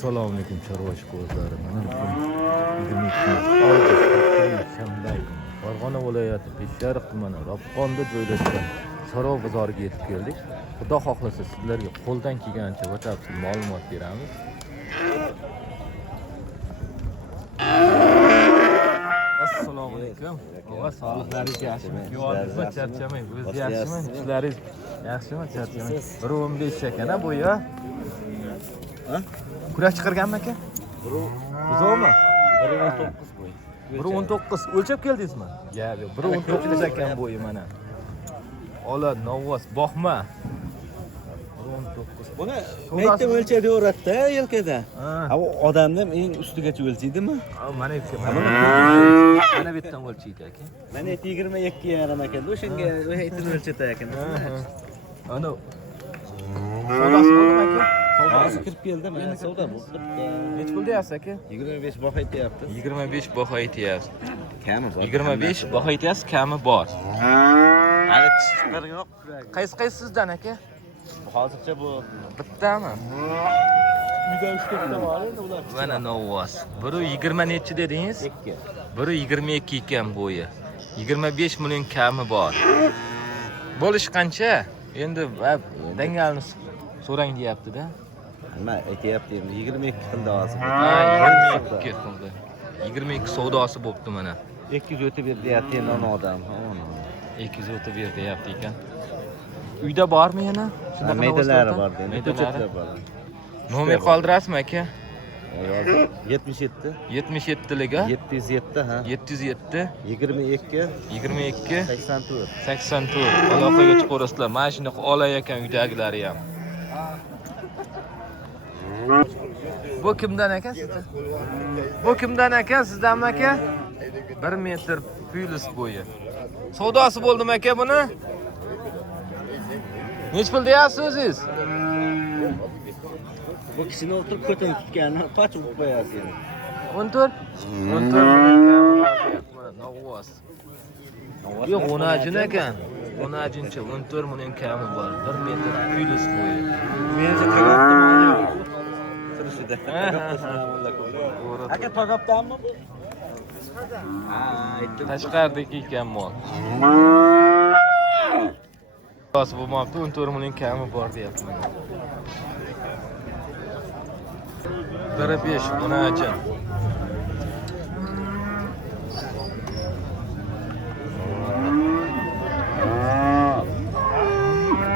Assalomu alaykum chorvachi qo'zlari. Mana bugun 22 avgust shanba kuni Farg'ona viloyati Beshariq tumani Ropqonda joylashgan Saroy bozoriga yetib keldik. Xudo xohlasa sizlarga qo'ldan kelgancha batafsil ma'lumot beramiz. Assalomu alaykum. Va sog'liqlaringiz yaxshimi? Yo'qmi, charchamang. O'zingiz yaxshimi? Ishlaringiz yaxshimi? Charchamang. 1.15 ekan bu ya. Ha? Kurash chiqarganmi aka? Buzovmi? 1.19 bo'y. 1.19 o'lchab keldingizmi? Yo'q, 1.19 ekan bo'yi mana. Ola, novvos, boqma. 1.19. Buni neytda o'lchaydi-o'radida, yelkada. Ha, bu odamning eng ustigacha o'lchaydimi? Mana bu yerdan o'lchaydi aka. Mana 22 yarim ekan. O'shanga o'yitini o'lchatar ekan. Ana. Savdosi bo'ldimi aka? Savdosi kirib keldi, mana savdo bo'ldi. Nech pul deyapsiz aka? 25 baho aytyapti. 25 baho aytyapsiz. Kami bor. 25 baho aytyapsiz, kami bor. Hali chiqar yo'q. Qaysi sizdan aka? Hozircha bu bittami? uydan 3 ta bor endi ular. Mana novvos. 1.20 nechi dedingiz? 2. 1.22 ekan bo'yi. 25 million kami bor. Bo'lish qancha? Endi dangalni so'rang deyapti-da. Nima aytyapti endi 22 qildi hozir. Ha, 22 qildi. 22 savdosi bo'pti mana. 200 o'tib berdi deyapti endi ona odam. 200 o'tib berdi deyapti ekan. Uyda bormi yana? Meydalari bor endi. Meydalari bor. Nomer qoldirasizmi aka? 77 77liga 707 ha 707 22 22 84 84 aloqaga chiqarasizlar. Mana shunaqa olay ekan uydagilari ham. Bu kimdan ekan sizda? Bu kimdan ekan sizdanmi aka? 1 metr plus bo'yi. Savdosi bo'ldimi aka buni? Nech pul deyapsiz o'zingiz? Bu kishini o'tirib ko'tin tutganini qochib qo'yasiz endi. 14 million novvos. Yo'q, o'najin ekan. O'najincha 14 million kami bor. 1 metr plus bo'yi. Menga qarabdimi? Turishida. Aka tog'abdanmi bu? Ha, aytdim. Tashqaridagi ekan mol. Savdosi bo'lmabdi, 14 million kami bor deyapman. 1.5 o'najin.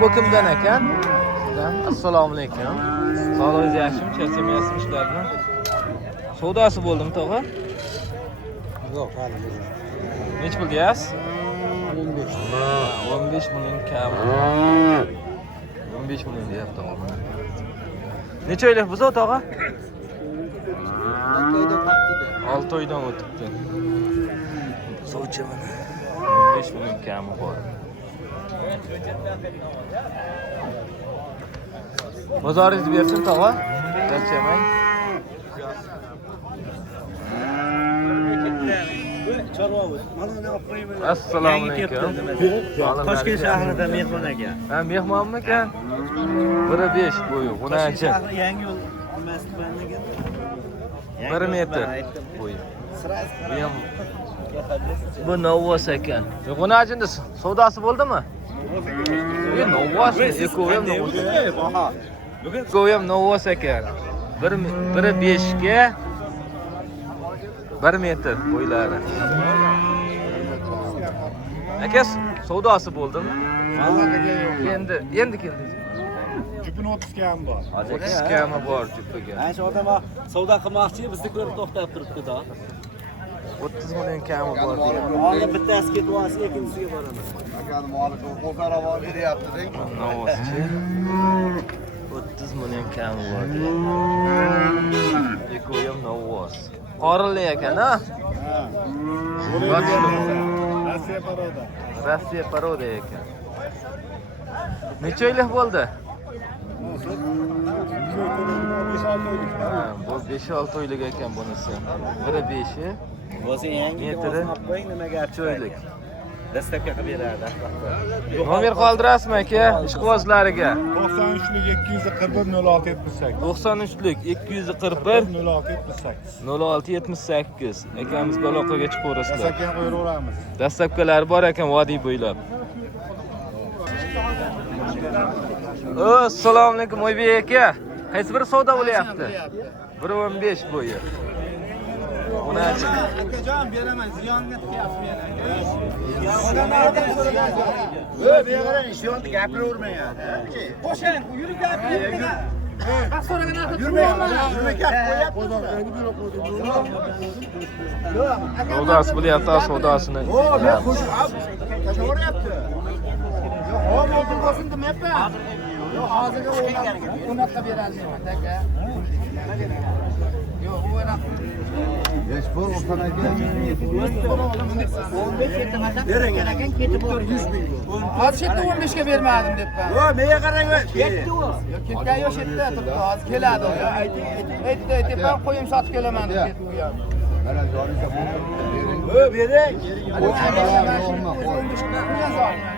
Bu kimdan ekan? Assalomu alaykum. Sog'lig'ingiz yaxshimi? Charchamayapsizmi ishlardan? Savdosi bo'ldimi tog'a? Yo'q, hali. Nech pul deyapsiz? 15. 15 million kami. 15 million deyapti tog'a mana. Necha oylik buzov tog'a? 6 oydan o'tibdi. Sovchi mana. 15 million kami bor. Bozoringizni bersin tog'a. Charchamang. Assalomu alaykum. Toshkent shahrida mehmon ekan. Ha, mehmonmi ekan? 1.5 bo'yi, o'najin. Yangi yo'l masjidiga 1 metr bo'yi. Bu ham bu novvos ekan. O'najinda savdosi bo'ldimi? Bu novvos, eko'm novvos. Eko'm novvos ekan. 1.5 ga 1 metr bo'ylari. Aka, savdosi bo'ldimi? Endi keldi. Jupini 30 kami bor. 30 kami bor jupiga. Ana shu odam savdo qilmoqchi, bizni ko'rib to'xtab turibdi-da. 30 million kami bor deyapti. Hozir bittasi ketyapti, ikkinchisiga boraman. Akani moli qo'zaravo beryapti-dek. Novvoschi. 30 million kami bor deyapti. Eko'm novvos. Qorinli ekan, ha? Rossiya paroda. Rossiya paroda ekan. Necha oylik bo'ldi? 5-6 oylik ekan bunisi. 1.5. Bo'lsa yangi metri qo'ying, nima gap oylik. Dastlabki qilib beradi. Nomer qoldirasizmi aka ishqibozlariga? 93'lük 241 06 78. 93lik 241 06 78. 0678 akamizga aloqaga chiqaverasizlar. Sakan qo'yaveramiz. Dastlabkilari bor ekan vodiy bo'ylab. Assalomu alaykum Oybek aka. Qaysi biri savdo bo'lyapti? 1.15 bo'yi. Unachi. Akajon beraman, ziyonga qilyapsiz Begarang ishyoqni gapiravermang. Qo'shing, yurib gapiring. Bak so'ragan narsa Savdosi bo'lyapti, savdosini. Hozir 15 ga bermadim deb ben. Yo, menga qarang. Ketdi u. Ketgan yo'q yerda turibdi, hozir keladi u. Aytdi, ben qo'yim sotib kelaman deb ketdi u yoq. Bering.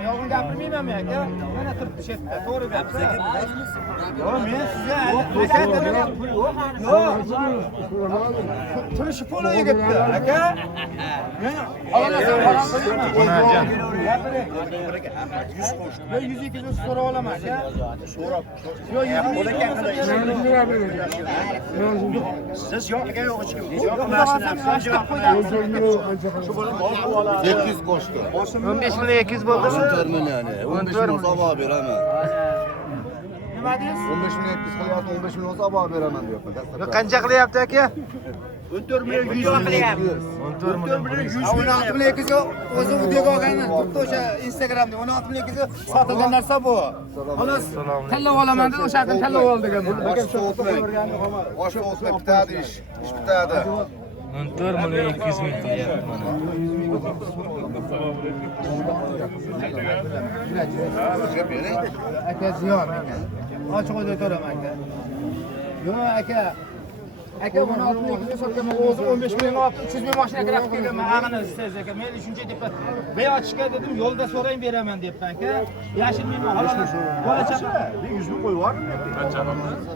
Yolg'on gapirmayman men aka. Mana turibdi shu yerda. To'g'ri gapirsan. Yo, men sizga turmush puli yigitdi, aka. Men olasan qaram qilmayman. Onajon. Gapiring. 102 so'rab olaman aka. Yo, 102 Siz yo'qga yo'q hech kim. Yo'q, 800 qo'shdi. 15 million 200 bo'ldimi? 14 million. 15 million sabah beraman. nima deysiz? 15 million 200 qilyapti, 15 million sabah beraman deyapman. Yo qancha qilyapti aka? 14 million 100 qilyapti. 14 million 16 million 200 ga o'zi videoga olgani, turibdi o'sha Instagramda 16 million 200 sotilgan narsa bu. Xolos, tanlab olaman deb o'sha yerdan tanlab ol degan. Boshqa o'tmang. Boshqa o'tmang, bitadi ish. Ish bitadi. 14 million 200 ming qilyapti mana. Aka ziyon aka. Ochiq o'yda ko'raman aka. Yo'q aka. Aka buni 6 million sotganman, o'zi 15 million olib 300 ming mashina kirib kelganman. Ag'ini siz aka. Men shuncha deb bey ochishga dedim, yo'lda so'rang beraman debman aka. Yashirmayman, halol. Bola chaqa 100 ming qo'yib yubordim. Qancha?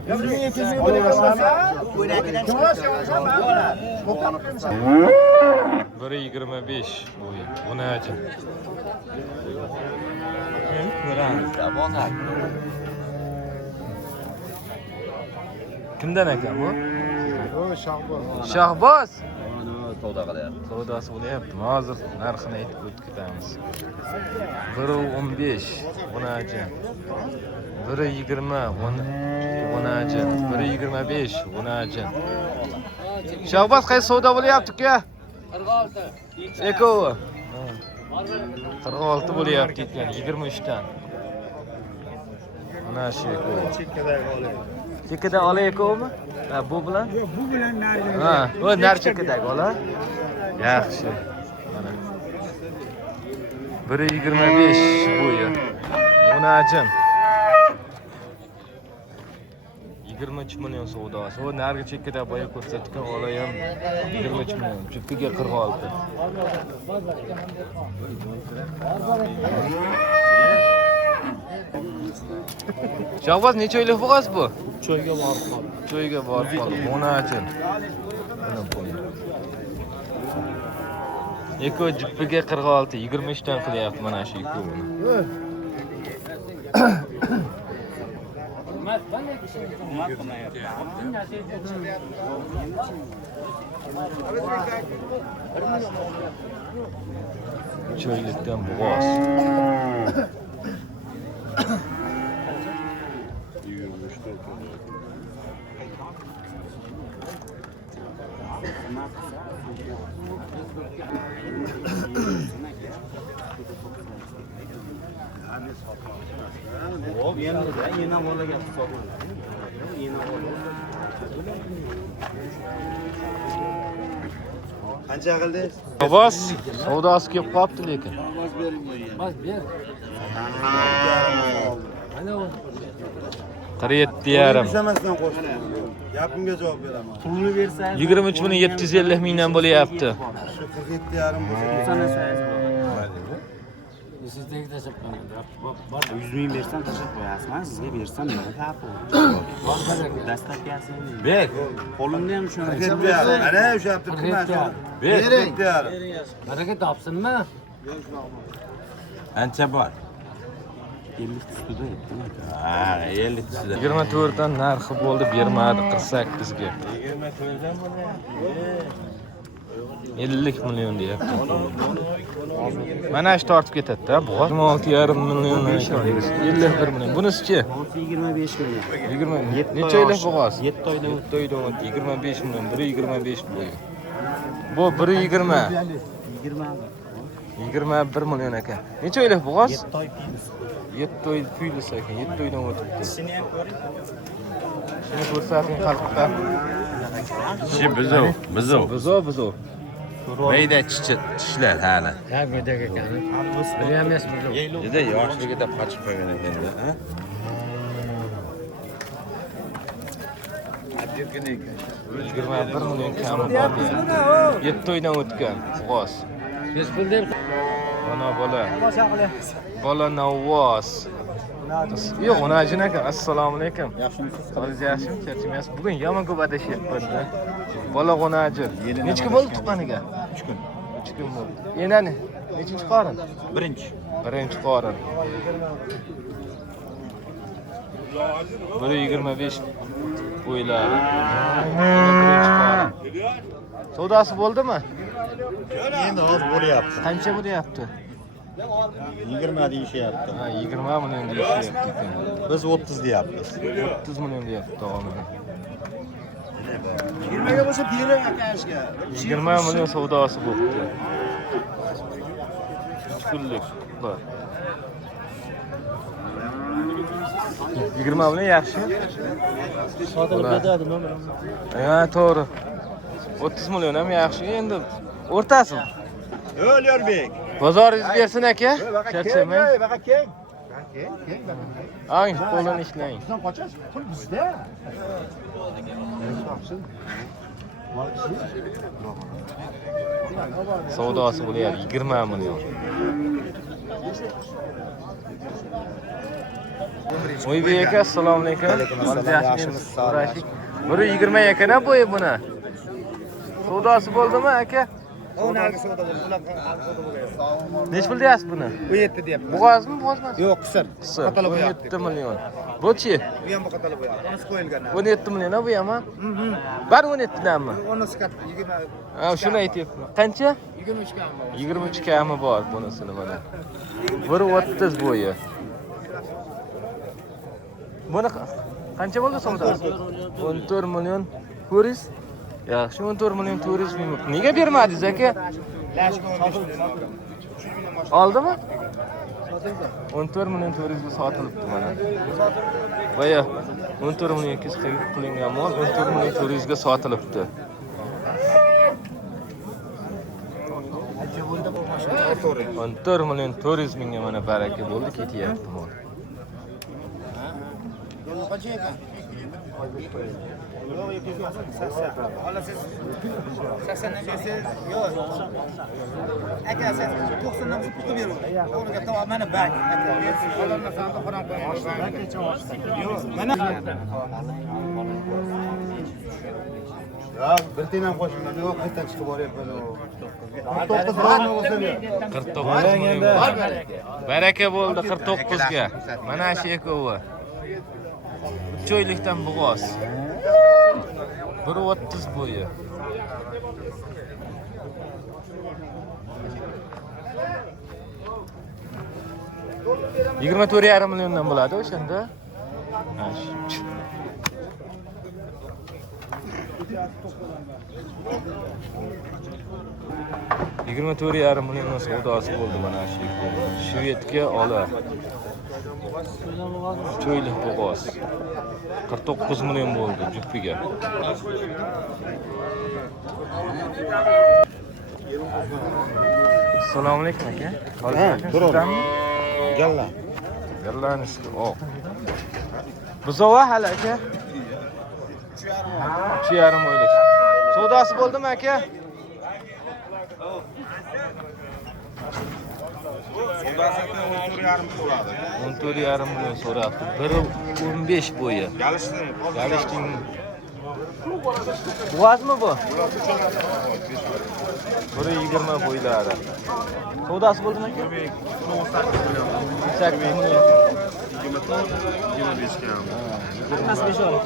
100 ming 200 ming bo'lgan bo'lsa, o'ynakidan chiqasan. 1.25 bo'yi. Unachi. Kimdan ekan bu? Shahboz. Savdo qilyapti. Savdosi bo'lyapti. Hozir narxini aytib o'tib ketamiz. 1.15 unachi. 1.20 unachi. 1.25 unachi. Shahboz qaysi savdo bo'lyapti aka? 46. Ekovi. 46 bo'lyapti ekan 23 dan. Mana shu ekovi. Chekkada olayekovmi? Ha, bu bilan? Yo'q, bu bilan narigi. Ha, o nar chekkadagi ola. Yaxshi. Mana. 1.25 bo'yi. Unajin. 23 million savdosi. O narigi chekkada boya ko'rsatgan ola ham 23 million. Juftiga 46. Shahboz necha oylik bo'g'az bu? Choyga borib qoldi. Joyga borib qoldi. Unajin. Mana bu. Eko juftiga 46, 23 dan qilyapti mana shu ekovini. Choylikdan bo'g'oz. Hop, yana bolaga hisob. Qancha qildingiz? Shahboz savdosi kelib qolibdi lekin. Bas ber. 47 yarim. Bizamasdan qo'shdi. Gapimga javob beraman. Pulni bersangiz 23 million 750 mingdan bo'lyapti. Shu 47 yarim bo'lsa, Sizdeki de saplanadi. 100 ming bersam tashlab qo'yasizmi? Sizga bersam nima farqi bor? Dastlab kelsangiz. Ber. Qo'limda ham shuni. Mana o'sha turibman. Bering. Baraka topsinmi? Ancha bor. 50 ustida aytdim. Ha, 50 tusida. 24 dan narxi bo'ldi, bermadi 48 ga. 24 dan buni 50 million deyapti. Mana shu tortib ketadi-da, bu 26,5 million, 51 million. Bunisi-chi? 25 million. 20. Necha oylik bo'g'oz? 7 oydan 25 million, 125 bo'yi. Bu 120. 21 million ekan. Necha oylik bo'g'oz? 7 oy piymiz. 7 oy puylis ekan, 7 oydan o'tibdi. Shuni ham ko'ring. Shuni ko'rsating xalqqa. Shi bizov. Mayda tishlar hali. Ha, go'dak ekan. Biri ham emas bu. Juda yoshligida qochib qolgan ekan-da, ha? 21 million kami bor. 7 oydan o'tgan bo'g'oz. Biz pul deb Mana bola. Bola Navvoz. Yo'q, onajin aka. Assalomu alaykum. Yaxshimisiz? Holiz yaxshimi? Charchamayapsiz? Bugun yomon ko'p adashyapman-da. Bola onajin. Necha kun bo'ldi tuqqaniga? 3 kun. 3 kun bo'ldi. Enani nechinchi qorin? Birinchi. Birinchi qorin. 125 bo'ylari. Birinchi qorin. Savdosi bo'ldimi? Endi hozir bo'lyapti. Qancha bo'lyapti? 20 deyishyapti. Ha, 20 million deyishyapti ekan. Biz 30 deyapmiz. 30 million deyapti davomida. 20 ga bo'lsa bering akasiga. 20 million savdosi bo'pti. 3 kunlik bor. 20 million yaxshi. Sotilib ketadi nomer. Ha, to'g'ri. 30 million ham yaxshi. Endi o'rtasi. Yo'l Yorbek. Bozoringiz bersin aka. Charchamang. Baqa keng. Ang, qo'lini ishlang. Bizdan qochasiz. Pul bizda. Savdosi bo'lyapti 20 million. Oybek aka, assalomu alaykum. Yaxshimisiz? So'rashik. 120 ekan bo'yi buni. Savdosi bo'ldimi aka? O'narga savdo bo'ldi. Bular savdo bo'lyapti. Nech pul deyapsiz buni? 17 deyapti. Bo'g'ozmi, bo'g'ozmas? Yo'q, qisir. Qisir. Qatalab bo'yapti. 17 million. Bu-chi? Bu ham bu qatalab bo'yapti. Onasi qo'yilgan. 17 million bu ham, ha? Bari 17 danmi? Onasi katta 20. Ha, shuni aytyapman. Qancha? 23 kami bor. 23 kami bor bunisini mana. 130 bo'yi. Buni qancha bo'ldi savdosi? 14 million. Ko'ringiz? Yaxshi, 14 million turist ming. Nega bermadingiz aka? Oldimi? 14 million turistga sotilibdi mana. Boya 14 million qilingan mol 14 million turistga sotilibdi. On 4 million turizmga mana baraka bo'ldi, ketyapti mol. Ya, bir tane qo'shimdan yo'q, qayta chiqib boryapman. 49 million bo'lsa ber. 49 million. Baraka bo'ldi 49 ga. Mana shu ekovi. 3 oylikdan bo'g'oz. 130 bo'yi. $24,5 milliondan bo'ladi o'shanda. $24,5 million savdosi bo'ldi mana shu. Shvedga ola. Cho'ylik bo'g'oz. 49 million bo'ldi jupiga. Assalomu alaykum aka. Sizdanmi? Galla. Gallangiz. O. Buzova hali aka. 3,5 oylik. Savdosi bo'ldimi aka? Sudasini 14,5 bo'ladi. 14,5 million so'rabdi. 1.15 bo'yi. Galishtin. Galishtin. Boğazmi bu? 1.20 bo'ylari. Savdosi bo'ldimi aka? 18 million. 25 kam.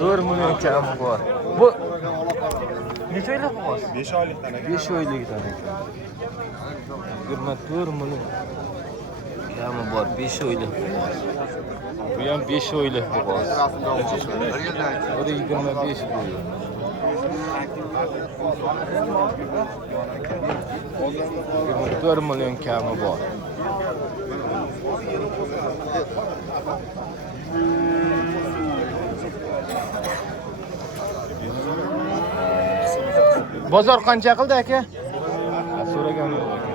4 million kam bor. Bu necha oylik boğaz? 5 oylikdan aka. 5 oylikdan ekan. 24 million. Kami bor, 5 oylik boğaz. Bu ham 5 oylik boğaz. 1.25 bo'yi. 4 million kami bor. Bozor qancha qildi aka? So'ragan yo'q aka.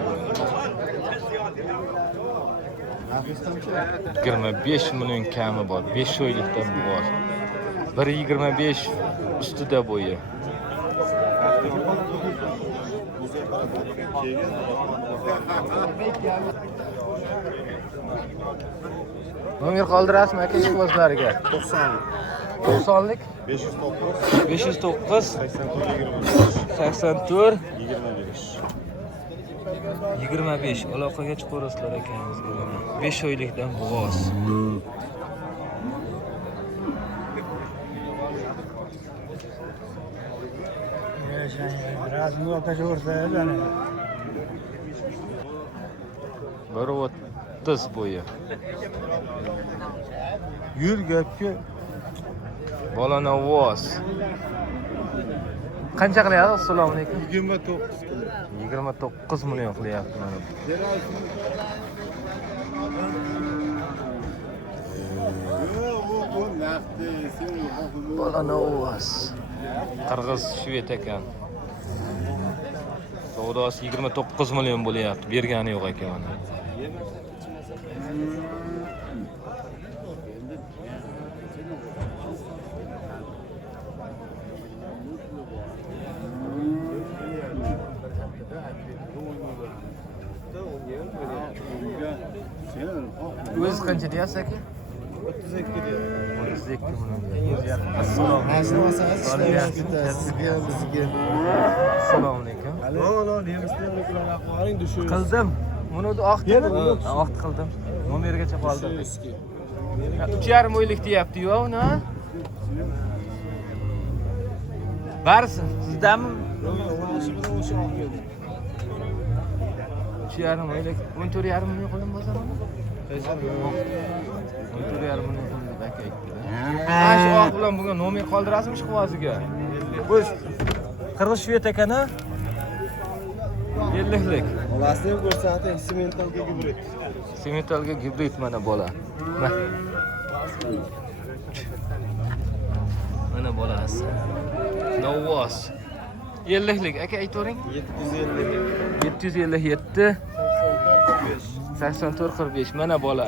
25 million kami bor. 5 oylikdan bor. 1.25 ustida bo'yi. Nomer qoldirasizmi aka ishqibozlariga? 90lik 509 84 25 aloqaga chiqarasizlar akangizga. 5 oylikdan bo'g'oz. Bir 30 bo'yi. Yur gapga. Bolanovoz. Qancha qilyapti? Assalomu alaykum. 29 million qilyapti mana bu. Bolanovoz. Qirg'iz shvet ekan. Savdosi 29 million bo'lyapti. Bergani yo'q ekan mana. O'zi qancha deyapsiz aka? 32 deyapti. 32 million. Assalomu alaykum. Assalomu alaykum. Qildim. Buni oqtimi? Oqt qildim. Nomergacha qoldim. 3,5 oylik deyapti-yu, uni. Barisi sizdami? 3,5 oylik. 14,5 million qildim bozorni. 14,5 million qildim aka aytdi. Ha, shu oq bilan bugun nomer qoldirasizmi ishqibozga? Bu qirg'iz shvet ekan-a? 50lik. Bolasini ko'rsating, sementalga gibrid. Sementalga gibrid mana bola. Mana bolasi. Novvos. 50lik aka aytavering. 757 84-45 mana bola.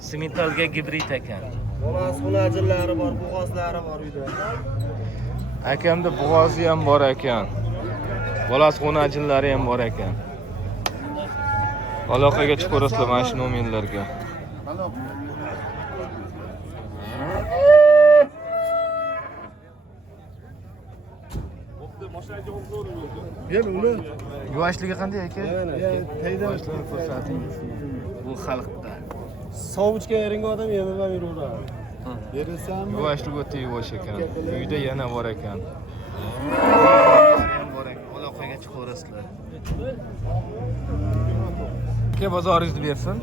Sementalga gibrid ekan. Bolasi xunajillari bor, bo'g'ozlari bor uyda. Akamda bo'g'ozi ham bor ekan. Bolasi xunajillari ham bor ekan. Aloqaga chiqarasizlar mana shu nomerlarga. Yuvashligi qanday aka? Yuvashlarni ko'rsating. Bu xalqda. Sovuchga eringan odam yemab yuraveradi. Berasanmi? Yuvashlik o'ta yuvosh ekan. Uyda yana bor ekan. Aloqaga chiqarasizlar. Aka bozoringizni bersin.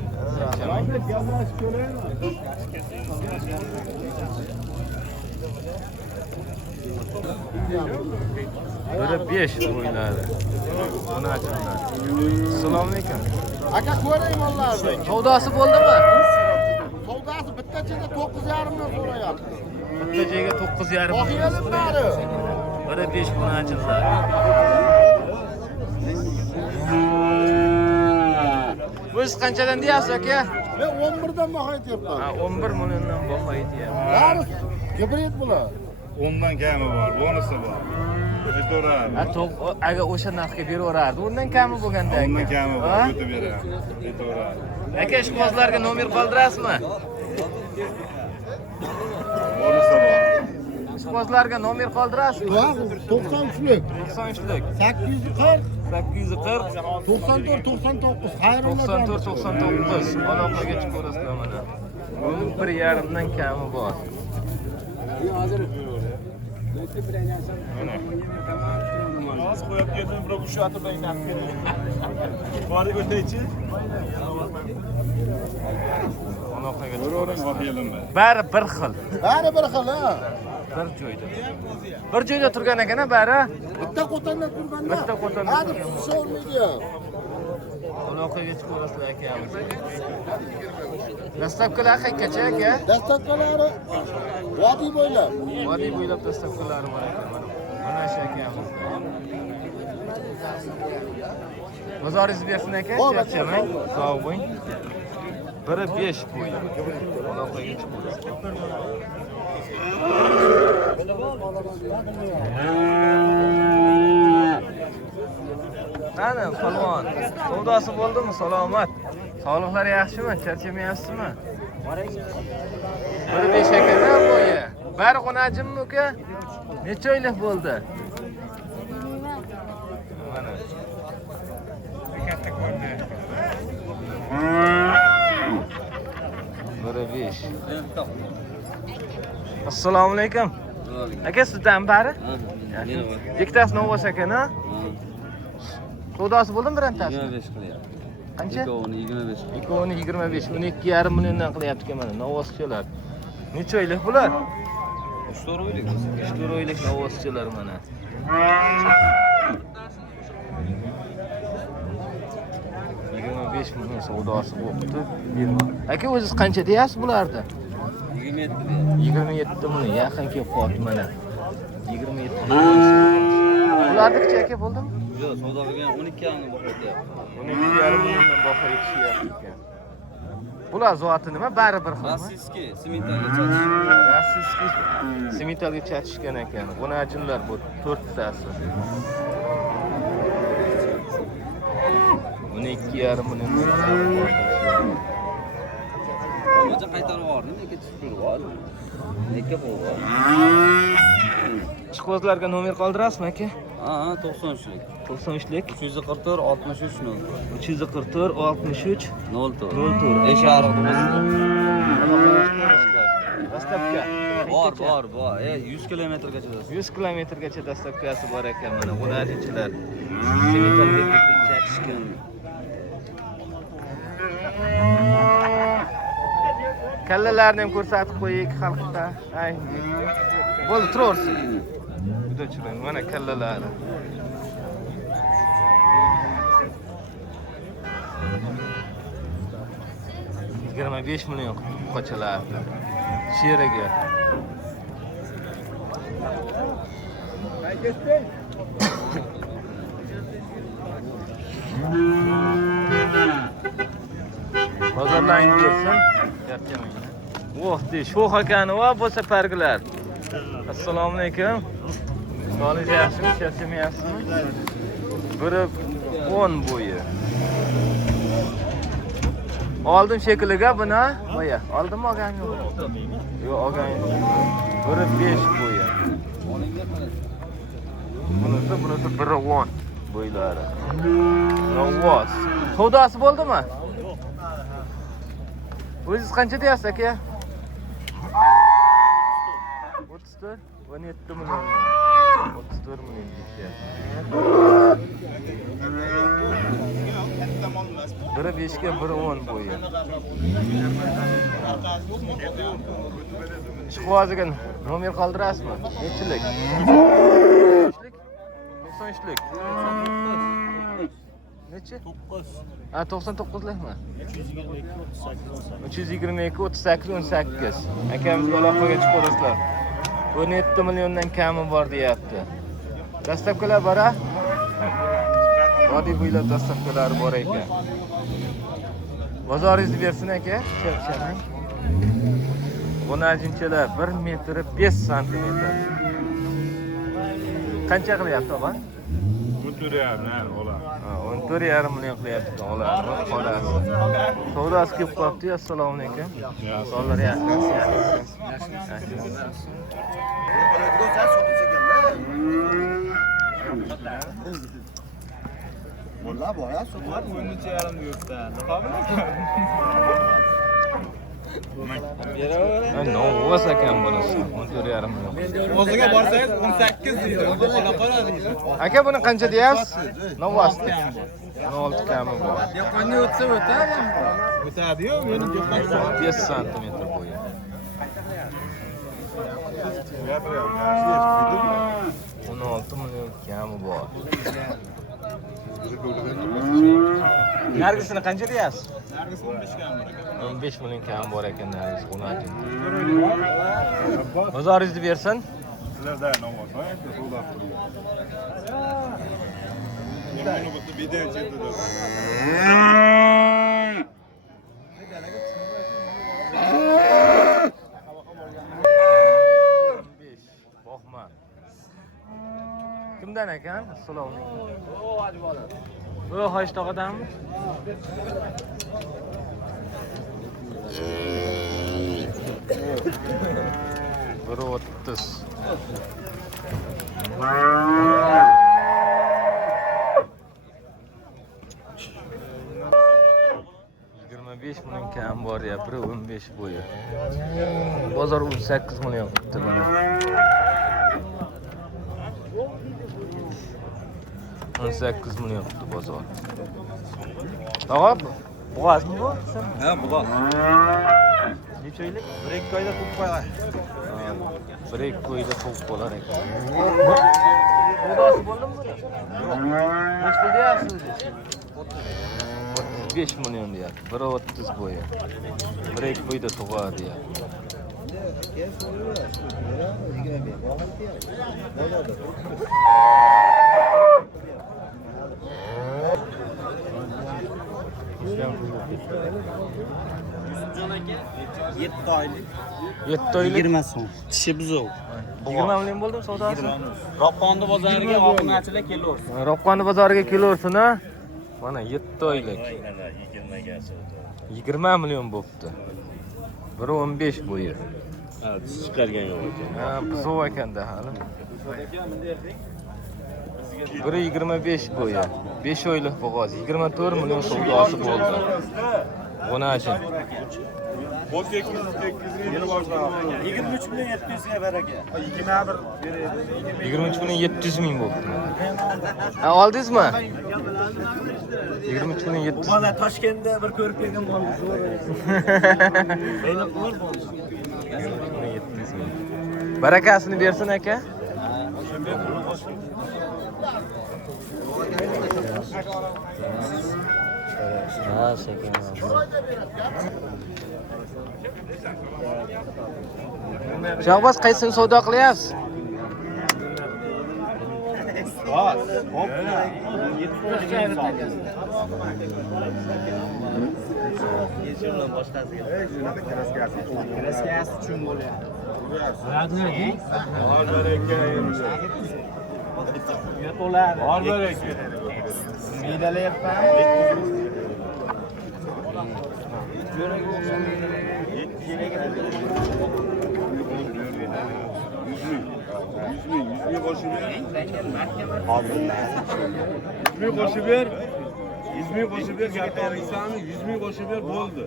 Böyle 5 bo'ylari. Buni achimlar. Assalomu alaykum. Aka ko'ring vallahi. Savdosi bo'ldimi? Savdosi bitta chega 9,5 million so'rayapti. Bitta joyga 9,5 million. Boqinglar bari. Biri 5 buni achimlar. Siz qanchadan deyapsiz aka? Men 11 dan baho aytyapman. Ha, 11 milliondan baho aytyapman. Bari gibrid bular. 10dan kami bor, bonusi bor. Bitoradi. Ha, agar o'sha narxga beraverardi, undan kami bo'lganda aka. Ondan kami bor, o'tib beradi. Bitoradi. Aka ishqibozlarga nomer qoldirasizmi? Bo'lsa bor. Ishqibozlarga nomer qoldirasizmi? 93lik 93lik 840 840 94 99 xayrullo 94 99 aloqaga chiqaverasizlar mana. Buni 1,5 dan kami bor. Hozir qo'yib keldim, biroq shu atirdan naqd kerak. Bori o'taychi. Aloqaga Ko'ravering, xo'p bari bir xil. bari bir xil ha. Bir joyda. Bir joyda turgan ekan-a bari. Bitta qo'tanda turganda. Bitta qo'tanda Hadi turgan. tusha olmaydi. Aloqaga chiqaverasizlar akamiz. Dastlabkilar qayergacha aka? Dastlabkalari vodiy bo'ylab. Vodiy bo'ylab dastlabkilari bor ekan mana. Mana shu akamiz. Bozoringiz bersin aka, charchamang, sog' bo'ling. 1.5 bo'yi. Aloqaga chiqaverasizlar. Qani, polvon, savdosi bo'ldimi? Salomat. Sog'liqlar yaxshimi? Charchamayapsizmi? 1.5 ekan-a bo'yi. Bari qonajimmi uka? Necha oylik bo'ldi? Mana. Katta ko'rdi. 1.5. Assalomu alaykum. Aka sizdan bari? Ikkitasi novos ekan-a? Savdosi bo'ldimi birantasi? 25 qilyapti. Qancha? Ikkovini 25. Ikkovini 25, 12,5 milliondan qilyapti ekan mana novoschilar. Necha oylik bular? 3-4 oylik. 3 oylik novoschilar mana. $25 savdosi bo'libdi. Aka o'zingiz qancha deyapsiz bularni? 27. 27 million yaqin kelib qoldi mana. 27 million. Bularnikicha aka bo'ldimi? Yo'q, savdo qilgan 12 ani bo'lyapti. 12,5 milliondan baho yetishyapti ekan. Bular zoti nima? Baribir xilmi? Rossiyskiy sementalga chatish. Rossiyskiy sementalga chatishgan ekan. G'unajinlar bu 4 tasi. 12,5 million. Hozir qaytarib yubordim, nega tushib yubordim? Nega bo'ldi? Ishqibozlarga nomer qoldirasizmi aka? Ha, 93lik. 93lik 344 63 0. 344 63 04. 04. Eshariq Dastlabki bor. 100 kilometrgacha. 100 kilometrgacha dastlabkasi bor ekan mana g'unajinchilar. Sementalga chatishgan. Kallalarni ham ko'rsatib qo'yaylik xalqqa. Ay. Bo'ldi, turaversin. Juda chiroyli mana kallalari. $25 million qochalardi. Sheriga. Bozorlaring bersin. Voh, de, sho'x akani va bo'lsa pargilar. Assalomu alaykum. Sog'ligingiz yaxshimi? Charchamayapsizmi? Biri 10 bo'yi. Oldim shekilliga buni. Voya, oldimmi olganim yo'q? Yo'q, olganim yo'q. Biri 5 bo'yi. Bunisi biri 10 bo'ylari. Novvos. Savdosi bo'ldimi? O'zingiz qancha deyapsiz aka? 34, 17 million. 34 million deyapsiz. Biri 5ga, biri 10 bo'yi. Ishqibozga nomer qoldirasizmi? Nechilik? 93lik. Nechi? 9. Ha, 99likmi? 322 38 18. Akamizga aloqaga chiqaverasizlar. 17 milliondan kami bor deyapti. Dastlabkilar bor-a? Vodiy bo'ylab dastlabkilari bor ekan. Bozoringizni bersin aka, charchamang. G'unajinchalar 1 metr 5 santimetr. Qancha qilyapti, og'a? 14,5 ne ola. 14,5 million qilyapti ularni qolasi. Savdosi kelib qolibdi. Assalomu alaykum. Dollar yaxshi. Mulla boya so'mat 13,5 yurtda. Qabul No, o'z ekan bunisi. 14,5 million. O'ziga borsangiz 18 deydi. Qola qola deydi. Aka buni qancha deyapsiz? Novasti. 16 kami bor. Yo'qani o'tsa o'tadi. O'tadi-yu, meni yo'qdan 5 sm bo'yi. 16 million kami bor. Nargisini qancha deyapsiz? Nargis 15 kam bor ekan. 15 million kami bor ekan nargis qo'nadi. Bozoringizni bersin. Sizlarda namoz va xudo qo'ydi. Buni bitta video chetida. Boqman. Kimdan ekan? Assalomu alaykum. O, Hoshtoqadanmi? Bir 30. Million kam bor ya, 15 bo'yi. Bozor 18 million qilibdi mana. 18 million qilibdi bozor. Tog'a, bo'g'azmi bu? Ha, buloq. Necha oylik? 1-2 oyda qo'yib qo'ylar. 1-2 oyda qo'yib qo'ylar ekan. Bo'g'azi bo'ldimi bu? Nech pul deyapsiz? 35 million deyapti. 1.30 bo'yi. 1-2 oyda tug'adi deyapti. Yetti oylik. 7 oylik 20 so'm. Tishi buzov. 20 million bo'ldimi savdosi? Roqqonni bozoriga obunachilar kelaversin. Roqqonni bozoriga kelaversin a. Mana 7 oylik. 20 million bo'pti. 1.15 bo'yi. Ha, chiqargan yo'q ekan. Ha, buzov ekanda hali. 1.25 bo'yi. 5 oylik bo'g'oz. 24 million savdosi bo'ldi. Bo'nachi. 18 yil boshlanadi. 23 million 700 ga baraka. 23 million 700 ming bo'pti. Ha, oldingizmi? 23 million 700. Mana Toshkentda bir ko'rib kelgan mol zo'r. Barakasini bersin aka. Ha, sekin. Shahboz qaysini savdo qilyapsiz? Kraskasi uchun bo'lyapti. Bor baraka. Meydalayapman. Qo'shib ber. 100 ming qo'shib ber, gapirsanmi? 100 ming qo'shib ber bo'ldi.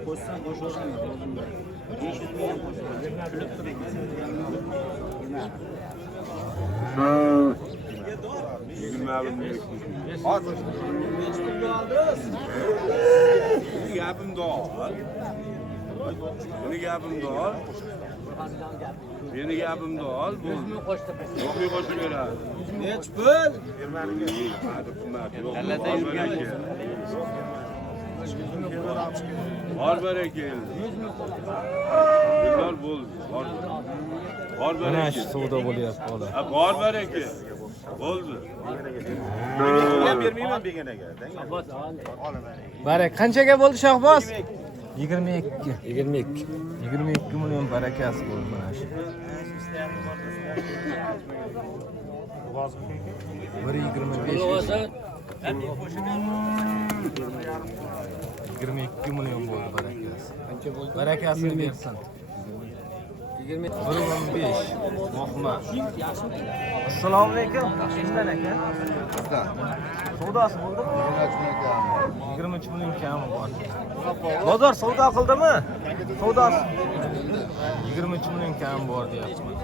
Gapimni ol. Meni gapimni ol. Meni gapimni ol. Yo'qmi qo'shib beradi. Nech pul? Bor baraka. Bekor bo'ldi. Bor Mana baraka. shu savdo bo'lyapti bola. Ha, bor baraka. Bo'ldi. Bermayman beganaga. Barak qanchaga bo'ldi Shahboz? 22. 22 million barakasi bo'ldi mana shu. Bo'lsa 22 milyon bo'ldi barakasi. Barakasini bersin. 1.15 Mo'hma. Assalomu alaykum. Sizdan aka. Savdosi bo'ldimi? 23 million kami bor. Bozor savdo qildimi? Savdosi 23 million kami bor deyapman.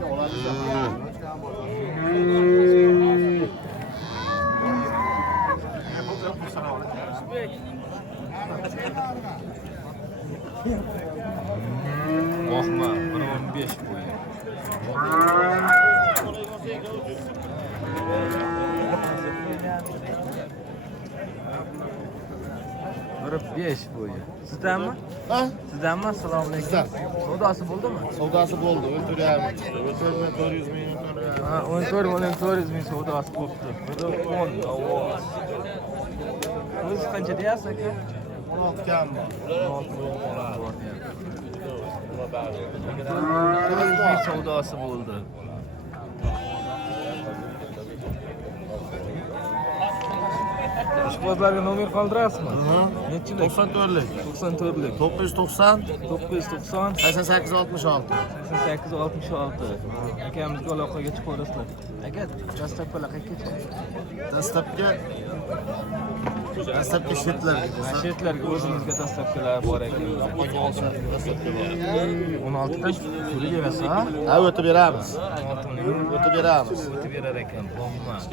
Mo'hma 1.15 bo'yi. 1.5 bo'yi. Sizdanmi? Ha? Sizdanmi? Assalomu alaykum. Savdosi bo'ldimi? Savdosi bo'ldi. O'ltiryapmiz. 14 million 400 ming savdosi bo'libdi. 10 ovoz. O'zi qancha deyapsiz aka? 16 kam bor. 16 million bor deyapti. Savdosi bo'ldi. Ishbozlarga nomer qoldirasizmi? Nechilik? 94lik. 94lik. 990 990 8866. 8866. Akamizga aloqaga chiqaverasizlar. Aka, dastlabki kecha. Dastlabki shetlar. Shetlarga o'zimizga dastlabkilar bor ekan. 16 dan puli berasiz, ha? Ha, o'tib beramiz. 16 million O'tib beramiz. o'tib berar ekan. Bomba. 14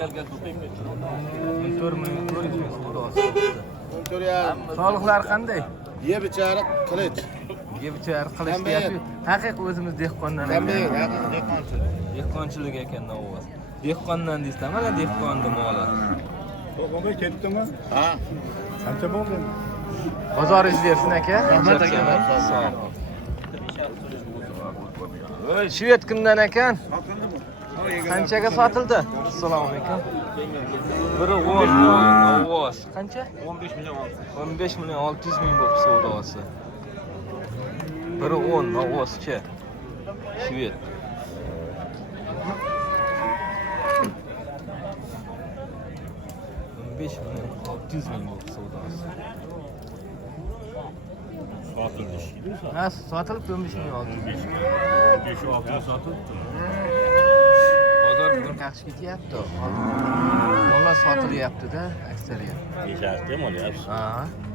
million savdosi. O'ltiryapmiz. Soliqlar qanday? Ye bichara qilich. Yebichar qilish deyapti. Haqiqiy o'zimiz dehqondan Qanday? ekan. Dehqonchilik. Dehqonchilik ekan ovoz. Dehqondan deysizlar, mana dehqonni moli. O'g'ilga ketdimi? Ha. Qancha bo'ldi? Bozoringiz bersin aka. Rahmat aka. Sog' ol. Voy, Shved kundan ekan. Qanchaga sotildi? Assalomu alaykum. 1.10 ovoz. Qancha? 15 million oldi. 15 million 600 ming bo'lib savdosi. 1.10 ovozchi. Shved. 15 million 600 ming bo'lib savdosi. Sotildi. Ha, sotilib 15 million 600 ming. 5-6 sotildi. Bozor bugun qaqsh ketyapti. Mola sotilyapti-da, aksariyat. Yeshardi, olyapsiz. Ha,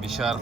bishar